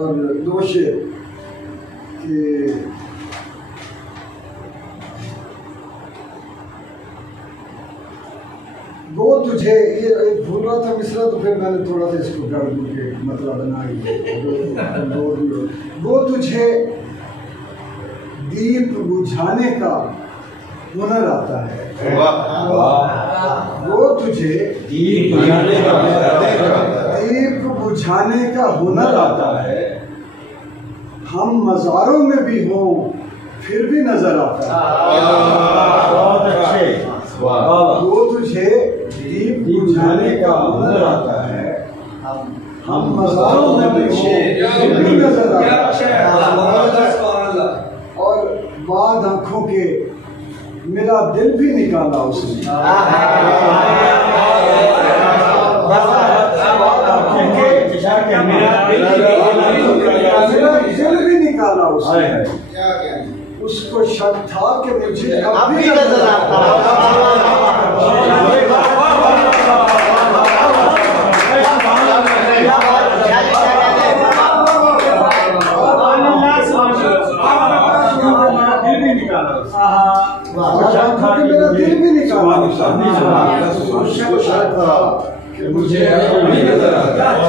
और दो शेर कि गो तुझे, ये भूल रहा था मिसरा तो फिर मैंने थोड़ा सा इसको गढ़ के मतलब बनाई। गो तुझे दीप बुझाने का हुनर आता है, वो तुझे दीप बुझाने का हुनर आता है। हम मज़ारों में भी हों फिर भी नजर आता है। बहुत अच्छे। वो तुझे दीप बुझाने का हुनर आता है, हम मज़ारों में भी हों फिर भी नजर आता है। और बाद आंखों के मेरा दिल भी निकाला उसने, मेरा दिल भी निकाला उसने। उसको शक था कि मुझे अब भी नजर आता है। मेरा दिल भी निकाला उसको शक था कि मुझे अब भी नजर आता है।